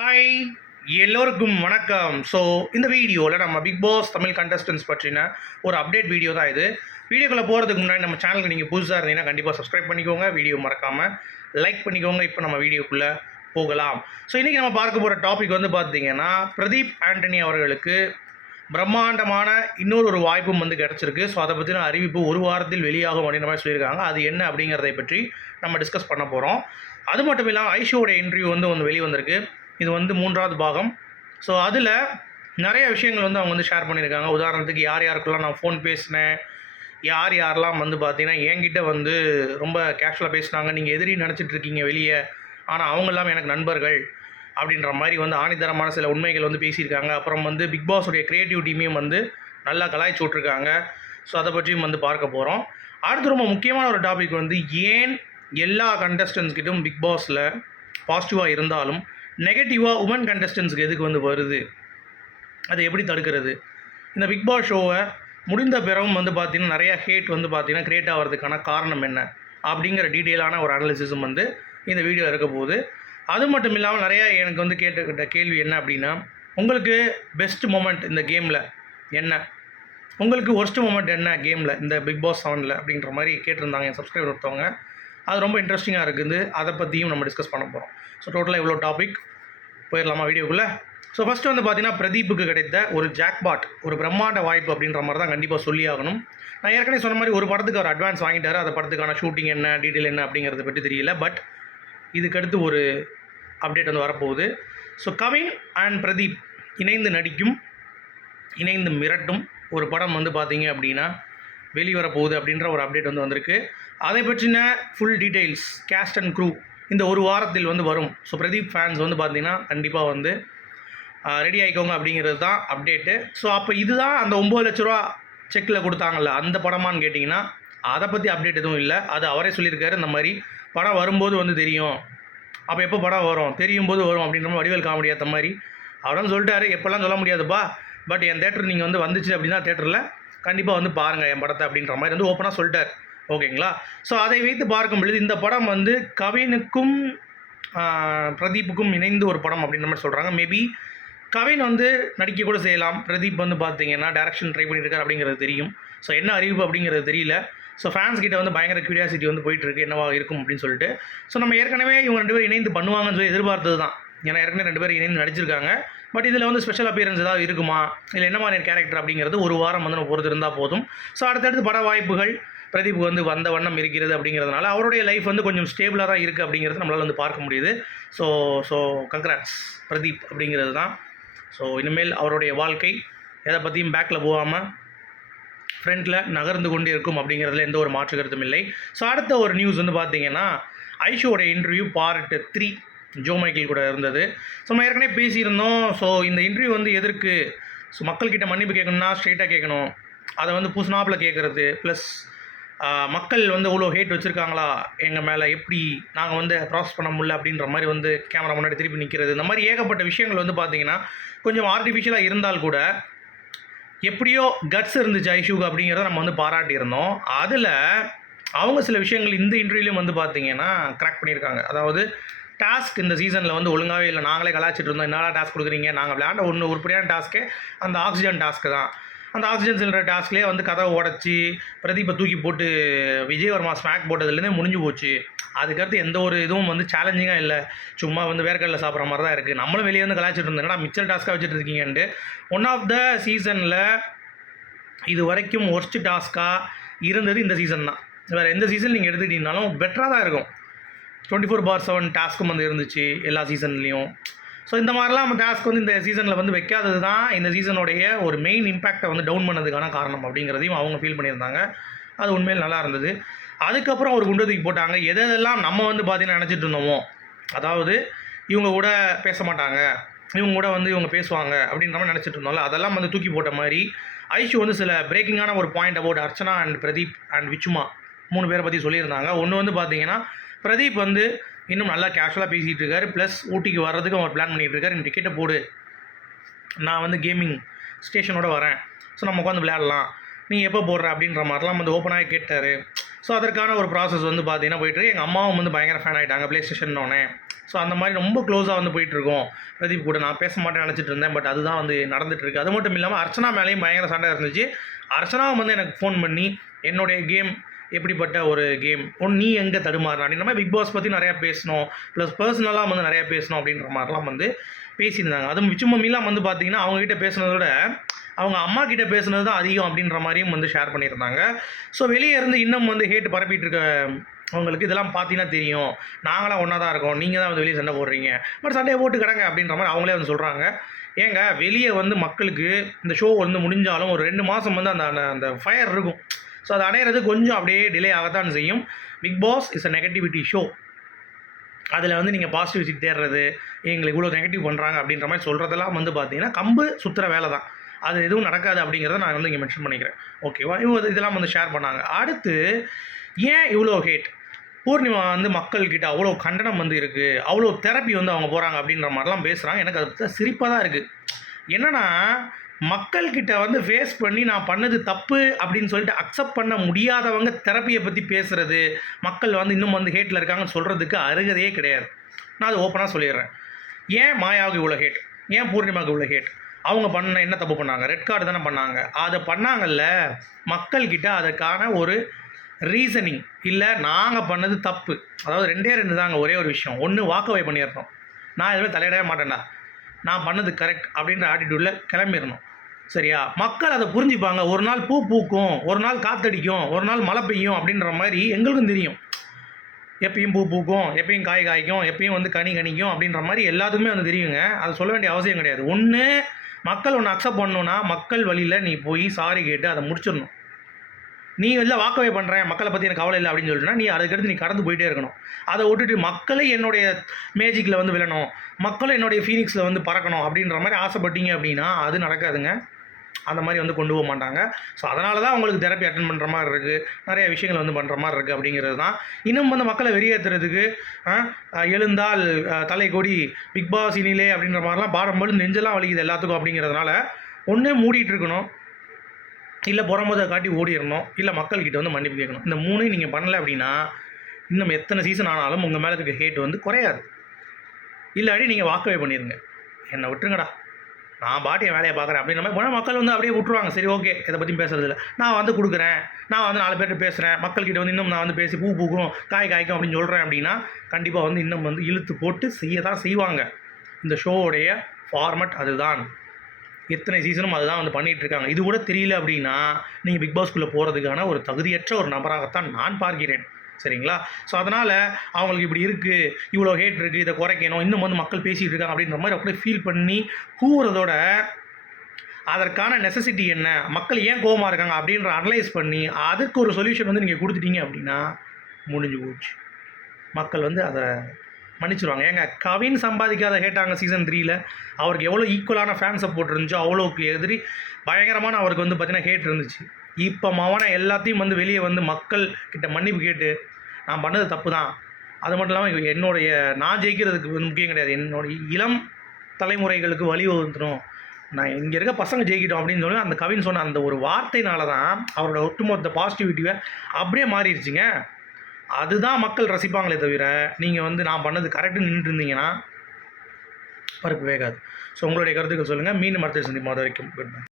Hi எல்லோருக்கும் வணக்கம். So இந்த வீடியோவில் நம்ம பிக் பாஸ் தமிழ் கண்டஸ்டன்ஸ் பற்றின ஒரு அப்டேட் வீடியோ தான் இது. வீடியோக்குள்ளே போகிறதுக்கு முன்னாடி நம்ம சேனலுக்கு நீங்கள் புதுசாக இருந்தீங்கன்னா கண்டிப்பாக சப்ஸ்கிரைப் பண்ணிக்கோங்க. வீடியோ மறக்காமல் லைக் பண்ணிக்கோங்க. இப்போ நம்ம வீடியோக்குள்ளே போகலாம். ஸோ இன்றைக்கி நம்ம பார்க்க போகிற டாபிக் வந்து பார்த்தீங்கன்னா பிரதீப் ஆண்டனி அவர்களுக்கு பிரம்மாண்டமான இன்னொரு ஒரு வாய்ப்பும் வந்து கிடச்சிருக்கு. ஸோ அதை பற்றின அறிவிப்பு ஒரு வாரத்தில் வெளியாகும் அப்படின்ற மாதிரி சொல்லியிருக்காங்க. அது என்ன அப்படிங்கிறதை பற்றி நம்ம டிஸ்கஸ் பண்ண போகிறோம் அது மட்டும் இல்லாமல் ஐஷோட இன்டர்வியூ வந்து ஒன்று வெளிவந்திருக்கு. இது வந்து மூன்றாவது பாகம். ஸோ அதில் நிறைய விஷயங்கள் வந்து அவங்க வந்து ஷேர் பண்ணியிருக்காங்க. உதாரணத்துக்கு யார் யாருக்கெல்லாம் நான் ஃபோன் பேசினேன் யார் யாரெல்லாம் வந்து பார்த்தீங்கன்னா என்கிட்ட வந்து ரொம்ப கேஷுவலாக பேசினாங்க நீங்கள் எதிரி நினச்சிட்ருக்கீங்க வெளியே ஆனால் அவங்கெல்லாம் எனக்கு நண்பர்கள் அப்படின்ற மாதிரி வந்து ஆணித்தரமான சில உண்மைகள் வந்து பேசியிருக்காங்க. அப்புறம் வந்து பிக் பாஸுடைய க்ரியேட்டிவ் டீமையும் வந்து நல்லா கலாய்ச்சி விட்ருக்காங்க ஸோ அதை பற்றியும் வந்து பார்க்க போகிறோம் அடுத்து ரொம்ப முக்கியமான ஒரு டாபிக் வந்து ஏன் எல்லா கண்டஸ்டன்ஸ்கிட்டும் பிக் பாஸில் பாசிட்டிவாக இருந்தாலும் நெகட்டிவாக உமன் கண்டஸ்டன்ஸுக்கு எதுக்கு வந்து வருது? அதை எப்படி தடுக்கிறது? இந்த பிக் பாஸ் ஷோவை முடிந்த பிறகும் வந்து பார்த்திங்கன்னா நிறையா ஹேட் வந்து பார்த்திங்கன்னா கிரியேட் ஆகிறதுக்கான காரணம் என்ன? அப்படிங்கிற டீட்டெயிலான ஒரு அனாலிசிஸும் வந்து இந்த வீடியோ இருக்க போகுது. அது மட்டும் இல்லாமல் நிறையா எனக்கு வந்து கேட்டுக்கிட்ட கேள்வி என்ன அப்படின்னா உங்களுக்கு பெஸ்ட் மூமெண்ட் இந்த கேமில் என்ன? உங்களுக்கு ஒர்ஸ்ட் மூமெண்ட் என்ன கேமில் இந்த பிக் பாஸ் செவனில் அப்படின்ற மாதிரி கேட்டிருந்தாங்க என் சப்ஸ்கிரைபர் ஒருத்தவங்க. அது ரொம்ப இன்ட்ரெஸ்டிங்காக இருக்குது. அதை பற்றியும் நம்ம டிஸ்கஸ் பண்ண போகிறோம் ஸோ டோட்டலாக இவ்வளோ டாபிக் போயிடலாமா வீடியோக்குள்ளே? ஸோ ஃபஸ்ட்டு வந்து பார்த்தீங்கன்னா பிரதீப்புக்கு கிடைத்த ஒரு ஜாக்பாட் ஒரு பிரம்மாண்ட வாய்ப்பு அப்படின்ற மாதிரி தான் கண்டிப்பாக சொல்லி ஆகணும். நான் ஏற்கனவே சொன்ன மாதிரி ஒரு படத்துக்கு அவர் அட்வான்ஸ் வாங்கிட்டார். அந்த படத்துக்கான ஷூட்டிங் என்ன டீட்டெயில் என்ன அப்படிங்கிறத பற்றி தெரியல. பட் இதுக்கடுத்து ஒரு அப்டேட் வந்து வரப்போகுது. ஸோ கவின் அண்ட் பிரதீப் இணைந்து நடிக்கும் இணைந்து மிரட்டும் ஒரு படம் வந்து பார்த்தீங்க அப்படின்னா வெளிவரப்போகுது அப்படின்ற ஒரு அப்டேட் வந்து வந்திருக்கு. அதை பற்றின full details cast and crew இந்த ஒரு வாரத்தில் வந்து வரும். ஸோ பிரதீப் ஃபேன்ஸ் வந்து பார்த்தீங்கன்னா கண்டிப்பாக வந்து ரெடி ஆகிக்கோங்க அப்படிங்கிறது தான் அப்டேட்டு ஸோ அப்போ இதுதான் அந்த ஒம்பது லட்ச ரூபா செக்கில் கொடுத்தாங்கல்ல அந்த படமான்னு கேட்டிங்கன்னா அதை பற்றி அப்டேட் எதுவும் இல்லை. அது அவரே சொல்லியிருக்காரு இந்த மாதிரி படம் வரும்போது வந்து தெரியும். அப்போ எப்போ படம் வரும் தெரியும் போது வரும் அப்படின்ற மாதிரி வடிவேல் காமெடி ஏற்ற மாதிரி அவரும் சொல்லிட்டாரு. எப்போல்லாம் சொல்ல முடியாதுப்பா பட் என் தேட்டர் நீங்கள் வந்து வந்துச்சு அப்படின்னா தேட்டரில் கண்டிப்பாக வந்து பாருங்கள் என் படத்தை அப்படின்ற மாதிரி வந்து ஓப்பனாக சொல்லிட்டார். ஓகேங்களா? ஸோ அதை வைத்து பார்க்கும் பொழுது இந்த படம் வந்து கவினுக்கும் பிரதீப்புக்கும் இணைந்து ஒரு படம் அப்படின்ற மாதிரி சொல்கிறாங்க மேபி கவின் வந்து நடிக்க கூட செய்யலாம். பிரதீப் வந்து பார்த்தீங்கன்னா டேரக்ஷன் ட்ரை பண்ணியிருக்காரு அப்படிங்கிறது தெரியும். ஸோ என்ன அறிவிப்பு அப்படிங்கிறது தெரியல. ஸோ ஃபேன்ஸ் கிட்ட வந்து பயங்கர கியூரியாசிட்டி வந்து போயிட்டுருக்கு. என்னவா இருக்கும் அப்படின்னு சொல்லிட்டு. ஸோ நம்ம ஏற்கனவே இவங்க ரெண்டு பேரும் இணைந்து பண்ணுவாங்கன்னு சொல்லி எதிர்பார்த்தது தான் ஏன்னா ஏற்கனவே ரெண்டு பேரும் இணைந்து நடிச்சிருக்காங்க. பட் இதில் வந்து ஸ்பெஷல் அப்பியரன்ஸ் ஏதாவது இருக்குமா? இல்லை என்ன மாதிரி கேரக்டர் அப்படிங்கிறது ஒரு வாரம் வந்து நம்ம பொறுத்து இருந்தால் போதும். ஸோ அடுத்தடுத்து பட வாய்ப்புகள் பிரதீப் வந்து வந்த வண்ணம் இருக்கிறது அப்படிங்கிறதுனால அவருடைய லைஃப் வந்து கொஞ்சம் ஸ்டேபிளாக தான் இருக்குது அப்படிங்கிறது நம்மளால் வந்து பார்க்க முடியுது. ஸோ ஸோ கங்க்ராட்ஸ் பிரதீப் அப்படிங்கிறது தான். ஸோ இனிமேல் அவருடைய வாழ்க்கை எதை பற்றியும் பேக்கில் போகாமல் ஃப்ரண்ட்டில் நகர்ந்து கொண்டு இருக்கும் அப்படிங்கிறதுல எந்த ஒரு மாற்று கருத்தும் இல்லை. ஸோ அடுத்த ஒரு நியூஸ் வந்து பார்த்தீங்கன்னா ஐஷோட interview part three Joe Michael கூட இருந்தது. ஸோ நம்ம ஏற்கனவே பேசியிருந்தோம். ஸோ இந்த இன்டர்வியூ வந்து எதற்கு? ஸோ மக்கள்கிட்ட மன்னிப்பு கேட்கணும்னா ஸ்ட்ரெயிட்டாக கேட்கணும். அதை வந்து புதுசுனாப்பில் கேட்குறது ப்ளஸ் மக்கள் வந்து இவ்வளோ ஹேட் வச்சுருக்காங்களா? எங்கள் மேலே எப்படி நாங்கள் வந்து ப்ராசஸ் பண்ண முடியல அப்படின்ற மாதிரி வந்து கேமரா முன்னாடி திருப்பி நிற்கிறது இந்த மாதிரி ஏகப்பட்ட விஷயங்கள் வந்து பார்த்தீங்கன்னா கொஞ்சம் ஆர்டிஃபிஷியலாக இருந்தால் கூட எப்படியோ கட்ஸ் இருந்துச்சு ஐஷுக்கு அப்படிங்கிறத நம்ம வந்து பாராட்டியிருந்தோம். அதில் அவங்க சில விஷயங்கள் இந்த இன்டர்வியூலையும் வந்து பார்த்திங்கன்னா கிராக் பண்ணியிருக்காங்க. அதாவது டாஸ்க் இந்த சீசனில் வந்து ஒழுங்காகவே இல்லை. நாங்களே கலாச்சிட்டு இருந்தோம். என்னடா டாஸ்க் கொடுக்குறீங்க? நாங்கள் விளையாண்ட ஒன்று உருப்படியான டாஸ்க்கே அந்த ஆக்சிஜன் டாஸ்க்கு தான். அந்த ஆக்சிஜன் சிலிண்டர் டாஸ்க்லேயே வந்து கதவை உடச்சி பிரதீப்பை தூக்கி போட்டு விஜயவர்மா ஸ்மாக் போட்டதுலேருந்தே முடிஞ்சு போச்சு. அதுக்கடுத்து எந்த ஒரு இதுவும் வந்து சேலஞ்சிங்காக இல்லை. சும்மா வந்து வேர்க்கடலை சாப்பிட்ற மாதிரி தான் இருக்குது நம்மளும் வெளியே வந்து கலாச்சிட்டு இருந்தோம். என்னடா மிச்சல் டாஸ்க்காக வச்சுட்டு இருக்கீங்கன்ட்டு ஒன் ஆஃப் த சீசனில் இது வரைக்கும் ஒர்ஸ்ட் டாஸ்க்காக இருந்தது இந்த சீசன் தான். வேறு எந்த சீசன் நீங்கள் எடுத்துக்கிட்டீங்கனாலும் பெட்டராக தான் இருக்கும். டுவெண்ட்டி ஃபோர் பார் செவன் டாஸ்க்கும் வந்து இருந்துச்சு எல்லா சீசன்லேயும் ஸோ இந்த மாதிரிலாம் நம்ம டாஸ்க் வந்து இந்த சீசனில் வந்து வைக்காதது தான் இந்த சீசனுடைய ஒரு மெயின் இம்பேக்டை வந்து டவுன் பண்ணதுக்கான காரணம் அப்படிங்கிறதையும் அவங்க ஃபீல் பண்ணியிருந்தாங்க. அது உண்மையில் நல்லா இருந்தது. அதுக்கப்புறம் ஒரு குண்டு தூக்கி போட்டாங்க. எதெல்லாம் நம்ம வந்து பார்த்தீங்கன்னா நினச்சிட்டு இருந்தோமோ அதாவது இவங்க கூட பேச மாட்டாங்க இவங்க கூட வந்து இவங்க பேசுவாங்க அப்படின்ற மாதிரி நினச்சிட்டு இருந்தோம்ல அதெல்லாம் வந்து தூக்கி போட்ட மாதிரி ஐஷு வந்து சில பிரேக்கிங்கான ஒரு point about Archana and Pradeep and விச்சுமா மூணு பேரை பற்றி சொல்லியிருந்தாங்க. ஒன்று வந்து பார்த்தீங்கன்னா பிரதீப் வந்து இன்னும் நல்லா கேஷுவலாக பேசிகிட்டு இருக்காரு. ப்ளஸ் ஊட்டிக்கு வர்றதுக்கு அவர் பிளான் பண்ணிகிட்டு இருக்காரு. டிக்கெட்டை போடு. நான் வந்து கேமிங் ஸ்டேஷனோட வரேன். ஸோ நம்ம உட்காந்து விளையாடலாம். நீ எப்போ போடுற அப்படின்ற மாதிரிலாம் வந்து ஓப்பனாக கேட்டார். ஸோ அதற்கான ஒரு ப்ராசஸ் வந்து பார்த்தீங்கன்னா போயிட்டு எங்கள் அம்மாவும் வந்து பயங்கர ஃபேன் ஆகிட்டாங்க ப்ளே ஸ்டேஷன்னோடனே ஸோ அந்த மாதிரி ரொம்ப க்ளோஸாக வந்து போயிட்டுருக்கோம் பிரதீப் கூட நான் பேச மாட்டேன் நினச்சிட்டு இருந்தேன். பட் அதுதான் வந்து நடந்துகிட்ருக்கு அது மட்டும் இல்லாமல் அர்ச்சனா மேலேயும் பயங்கர சண்டை இருந்துச்சு. அர்ச்சனாவும் வந்து எனக்கு ஃபோன் பண்ணி என்னுடைய கேம் எப்படிப்பட்ட ஒரு கேம் ஒன்று நீ எங்கே தடுமாறின அப்படின்ற மாதிரி பிக் பாஸ் பற்றி நிறையா பேசணும். ப்ளஸ் பர்சனலாக வந்து நிறையா பேசணும் அப்படின்ற மாதிரிலாம் வந்து பேசியிருந்தாங்க. அதுவும் விச்சு வந்து பார்த்திங்கன்னா அவங்ககிட்ட பேசுனதை விட அவங்க அம்மா கிட்ட பேசுனது தான் அதிகம் அப்படின்ற மாதிரியும் வந்து ஷேர் பண்ணியிருந்தாங்க. ஸோ வெளியே இருந்து இன்னும் வந்து ஹேட் பரப்பிட்டு இருக்க அவங்களுக்கு இதெல்லாம் பார்த்தீங்கன்னா தெரியும். நாங்களாம் ஒன்றா தான் இருக்கோம். நீங்கள் தான் வந்து வெளியே சண்டை போடுறீங்க. பட் சண்டையை போட்டு கிடங்க அப்படின்ற மாதிரி அவங்களே வந்து சொல்கிறாங்க ஏங்க வெளியே வந்து மக்களுக்கு இந்த ஷோ வந்து முடிஞ்சாலும் ஒரு ரெண்டு மாதம் வந்து அந்த- அந்த ஃபயர் இருக்கும். ஸோ அது அடையிறது கொஞ்சம் அப்படியே டிலே ஆகத்தான் செய்யும். Bigg Boss is a negativity show அதில் வந்து நீங்கள் பாசிட்டிவிட்டி தேடுறது எங்களுக்கு இவ்வளோ நெகட்டிவ் பண்ணுறாங்க அப்படின்ற மாதிரி சொல்கிறதெல்லாம் வந்து பார்த்தீங்கன்னா கம்பு சுற்றுற வேலை தான். அது எதுவும் நடக்காது அப்படிங்கிறத நான் வந்து இங்கே மென்ஷன் பண்ணிக்கிறேன். ஓகேவா இவங்க இதெல்லாம் வந்து ஷேர் பண்ணாங்க. அடுத்து ஏன் இவ்வளோ ஹேட் பூர்ணிமா வந்து மக்கள்கிட்ட அவ்வளோ கண்டனம் வந்து இருக்குது அவ்வளோ தெரப்பி வந்து அவங்க போகிறாங்க அப்படின்ற மாதிரிலாம் பேசுகிறாங்க எனக்கு அது சிரிப்பாக தான் இருக்குது என்னென்னா மக்கள்கிட்ட வந்து ஃபேஸ் பண்ணி நான் பண்ணது தப்பு அப்படின்னு சொல்லிட்டு அக்செப்ட் பண்ண முடியாதவங்க தெரப்பியை பற்றி பேசுகிறது மக்கள் வந்து இன்னும் வந்து ஹேட்டில் இருக்காங்கன்னு சொல்கிறதுக்கு அருகதையே கிடையாது. நான் அது ஓப்பனாக சொல்லிடுறேன். ஏன் மாயாவுக்கு இவ்வளோ ஹேட் ஏன் பூர்ணிமாவுக்கு இவ்வளோ ஹேட் அவங்க பண்ண என்ன தப்பு பண்ணாங்க? ரெட் கார்டு தானே பண்ணாங்க. அதை பண்ணாங்கல்ல மக்கள்கிட்ட அதற்கான ஒரு ரீசனிங் இல்லை நாங்கள் பண்ணது தப்பு. அதாவது ரெண்டே ரெண்டு தாங்க ஒரே ஒரு விஷயம். ஒன்று வாக்கவை பண்ணிடுறோம் நான் எதுவுமே தலையிடவே மாட்டேன்டா. நான் பண்ணது கரெக்ட் அப்படின்ற ஆட்டிடியூடில் கிளம்பிடணும். சரியா? மக்கள் அதை புரிஞ்சுப்பாங்க. ஒரு நாள் பூ பூக்கும் ஒரு நாள் காத்தடிக்கும் ஒரு நாள் மழை பெய்யும் அப்படின்ற மாதிரி எங்களுக்கும் தெரியும். எப்பயும் பூ பூக்கும் எப்பயும் காய் காய்க்கும் எப்பயும் வந்து கனி கனிக்கும் அப்படின்ற மாதிரி எல்லாத்துக்குமே வந்து தெரியுங்க. அதை சொல்ல வேண்டிய அவசியம் கிடையாது. ஒன்று மக்கள் ஒன்று அக்செப்ட் பண்ணணுன்னா மக்கள் வழியில் நீ போய் சாரி கேட்டு அதை முடிச்சிடணும். நீ இல்லை வாக்கவே பண்ணுறேன் மக்களை பற்றி எனக்கு கவலை இல்லை அப்படின்னு சொல்லிட்டுனா நீ அதுக்கடுத்து நீ கடந்து போயிட்டே இருக்கணும். அதை விட்டுட்டு மக்களை என்னுடைய மேஜிக்கில் வந்து விழணும் மக்களும் என்னுடைய ஃபீனிக்ஸில் வந்து பறக்கணும் அப்படின்ற மாதிரி ஆசைப்பட்டீங்க அப்படின்னா அது நடக்காதுங்க. அந்த மாதிரி வந்து கொண்டு போக மாட்டாங்க. ஸோ அதனால தான் உங்களுக்கு தெரப்பி அட்டன் பண்ணுற மாதிரி இருக்குது நிறைய விஷயங்கள் வந்து பண்ணுற மாதிரி இருக்குது அப்படிங்கிறது தான். இன்னும் வந்து மக்களை வெளியேற்றுறதுக்கு எழுந்தால் தலை கொடி பிக் பாஸ் இனிலே அப்படின்ற மாதிரிலாம் பாடும்போது நெஞ்செல்லாம் வலிக்குது எல்லாத்துக்கும் அப்படிங்கிறதுனால ஒன்றே மூடிட்டு இருக்கணும். இல்லை புறம்போதை காட்டி ஓடிடணும். இல்லை மக்கள்கிட்ட வந்து மன்னிப்பு கேட்கணும். இந்த மூணையும் நீங்கள் பண்ணல அப்படின்னா இன்னும் எத்தனை சீசன் ஆனாலும் உங்கள் மேலே இருக்க ஹேட் வந்து குறையாது. இல்லாட்டி நீங்கள் வாக்கவே பண்ணிடுங்க என்னை விட்டுருங்கடா. நான் பாட்டி என் வேலையை பார்க்குறேன் அப்படின்னு மாதிரி போனால் மக்கள் வந்து அப்படியே விட்ருவாங்க சரி ஓகே. இதை பற்றி பேசுறதில்ல. நான் வந்து கொடுக்குறேன். நான் வந்து நாலு பேர்கிட்ட பேசுகிறேன் மக்கள்கிட்ட வந்து இன்னும் நான் வந்து பேசி பூ பூக்கும் காய் காய்க்கும் அப்படின்னு சொல்கிறேன் அப்படின்னா கண்டிப்பாக வந்து இன்னும் வந்து இழுத்து போட்டு செய்ய தான் செய்வாங்க. இந்த ஷோவுடைய ஃபார்மட் அதுதான். எத்தனை சீசனும் அதுதான் வந்து பண்ணிகிட்ருக்காங்க இருக்காங்க. இது கூட தெரியல அப்படின்னா நீங்கள் பிக் பாஸ்க்குள்ளே போகிறதுக்கான ஒரு தகுதியற்ற ஒரு நபராகத்தான் நான் பார்க்கிறேன். சரிங்களா? ஸோ அதனால் அவங்களுக்கு இப்படி இருக்குது இவ்வளோ ஹேட் இருக்குது இதை குறைக்கணும் இன்னும் வந்து மக்கள் பேசிகிட்டு இருக்காங்க அப்படின்ற மாதிரி அப்படியே ஃபீல் பண்ணி கூவுறதோட அதற்கான நெசசிட்டி என்ன? மக்கள் ஏன் கோவமாக இருக்காங்க அப்படின்ற அனலைஸ் பண்ணி அதுக்கு ஒரு சொல்யூஷன் வந்து நீங்கள் கொடுத்துட்டீங்க அப்படின்னா முடிஞ்சு போச்சு. மக்கள் வந்து அதை மன்னிச்சிருவாங்க. ஏங்க கவின் சம்பாதிக்காத கேட்டாங்க சீசன் த்ரீல அவருக்கு எவ்வளோ ஈக்குவலான ஃபேன் சப்போர்ட் இருந்துச்சோ அவ்வளோக்கு எதிரி பயங்கரமான அவருக்கு வந்து பார்த்திங்கன்னா ஹேட் இருந்துச்சு. இப்போ மவனை எல்லாத்தையும் வந்து வெளியே வந்து மக்கள் கிட்ட மன்னிப்பு கேட்டு நான் பண்ணது தப்பு தான் அது மட்டும் இல்லாமல் என்னுடைய நான் ஜெயிக்கிறதுக்கு வந்து முக்கியம் கிடையாது. என்னுடைய இளம் தலைமுறைகளுக்கு வழிவகுத்தணும் நான் இங்கே இருக்க பசங்க ஜெயிக்கிட்டோம் அப்படின்னு சொல்லி அந்த கவின் சொன்ன அந்த ஒரு வார்த்தையினால தான் அவரோட ஒட்டுமொத்த பாசிட்டிவிட்டியை அப்படியே மாறிடுச்சிங்க. அதுதான் மக்கள் ரசிப்பாங்களே தவிர நீங்கள் வந்து நான் பண்ணது கரெக்டுன்னு நின்றுட்டு இருந்தீங்கன்னா பருப்பு வேகாது. ஸோ உங்களுடைய கருத்துக்கள் சொல்லுங்கள் மீண்டும் அடுத்த சந்திப்போம். அது வரைக்கும் குட் பை